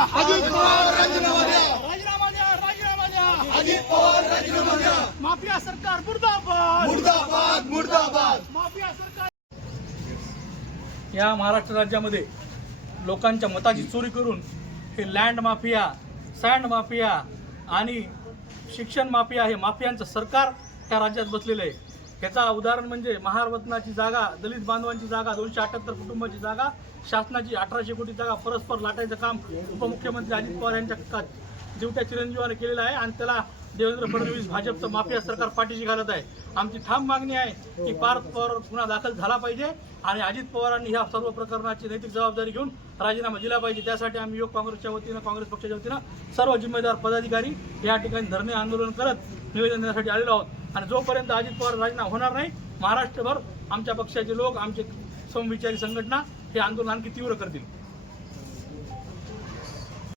अजित पवार राजीनामा द्या, राजीनामा द्या, राजीनामा द्या. अजित पवार राजीनामा द्या. माफिया सरकार मुर्दाबाद, मुर्दाबाद मुर्दाबाद. माफिया सरकार. या महाराष्ट्र राज्यामध्ये लोकांच्या मताची चोरी करून हे लँड माफिया, सँड माफिया आणि शिक्षण माफिया, हे माफियांचं सरकार त्या राज्यात बसलेलं आहे. याचा उदाहरण म्हणजे महारत्नाची जागा, दलित बांधवांची जागा, 278 कुटुंबाची जागा, शासनाची 1800 कोटी जागा परस्पर लाटायचं काम उपमुख्यमंत्री अजित पवार यांच्या जीवत्या चिरंजीवाने केलेलं आहे आणि त्याला देवेंद्र फडणवीस भाजपचं माफिया सरकार पाठीशी घालत आहे. आमची ठाम मागणी आहे की पार्थ पवार गुन्हा दाखल झाला पाहिजे आणि अजित पवारांनी ह्या सर्व प्रकरणाची नैतिक जबाबदारी घेऊन राजीनामा दिला पाहिजे. त्यासाठी आम्ही युवक काँग्रेसच्या वतीनं, काँग्रेस पक्षाच्या वतीनं सर्व जिम्मेदार पदाधिकारी या ठिकाणी धरणे आंदोलन करत निवेदन देण्यासाठी आलेलो आहोत आणि जोपर्यंत अजित पवार राजीनामा होणार नाही, महाराष्ट्रभर आमच्या पक्षाचे लोक, आमचे समविचारी संघटना हे आंदोलन आणखी तीव्र करतील.